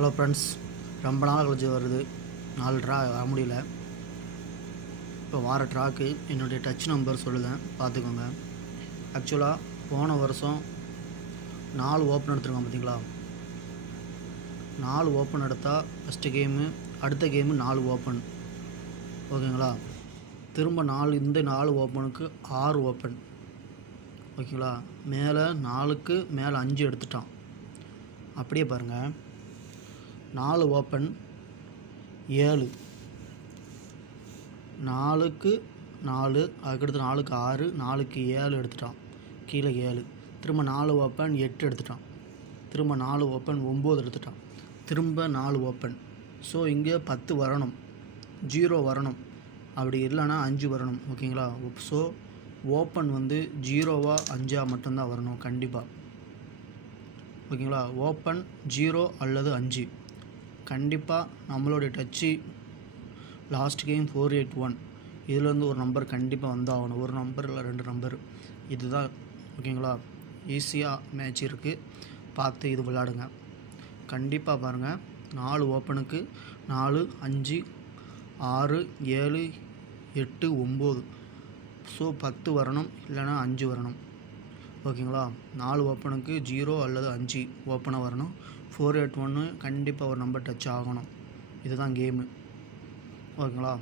Hello friends, ரொம்ப நாள் கழிச்சு வருது. 4 ட்ரா வர முடியல. இப்போ வார ட்ராக்கு என்னுடைய டச் நம்பர் சொல்லுதேன், பார்த்துக்கோங்க. ஆக்சுவலாக போன வருஷம் 4 ஓப்பன் எடுத்துருக்கோம் பார்த்தீங்களா. 4 ஓப்பன் எடுத்தால் ஃபஸ்ட்டு கேமு, அடுத்த கேமு 4 ஓப்பன், ஓகேங்களா. திரும்ப இந்த 4 ஓப்பனுக்கு 6 ஓப்பன், ஓகேங்களா. மேலே 4க்கு மேலே 5 எடுத்துட்டான். அப்படியே பாருங்கள், 4 ஓப்பன் 7, 4க்கு 4, அதுக்கடுத்து 4க்கு 6, 4க்கு 7 எடுத்துட்டான். கீழே 7, திரும்ப 4 ஓப்பன் 8 எடுத்துட்டான். திரும்ப 4 ஓப்பன் 9 எடுத்துட்டான். திரும்ப 4 ஓப்பன். ஸோ இங்கே 10 வரணும், 0 வரணும். அப்படி இல்லைன்னா 5 வரணும், ஓகேங்களா. ஸோ ஓப்பன் 0வா 5ஆ மட்டும்தான் வரணும் கண்டிப்பாக, ஓகேங்களா. ஓப்பன் 0 அல்லது 5 கண்டிப்பாக. நம்மளுடைய டச்சு லாஸ்ட் கேம் 481, இதுலேருந்து ஒரு நம்பர் கண்டிப்பாக வந்தாகணும். ஒரு நம்பர் இல்லை 2 நம்பர், இதுதான், ஓகேங்களா. ஈஸியாக மேட்ச் இருக்குது, பார்த்து இது விளையாடுங்க கண்டிப்பாக. பாருங்கள், 4 ஓப்பனுக்கு 4, 5, 6, 7, 8, 9. ஸோ 10 வரணும், இல்லைனா 5 வரணும், ஓகேங்களா. 4 ஓப்பனுக்கு 0 அல்லது 5 ஓப்பனாக வரணும். 481 கண்டிப்பாக ஒரு நம்பர் டச் ஆகணும். இதுதான் கேமு, ஓகேங்களா.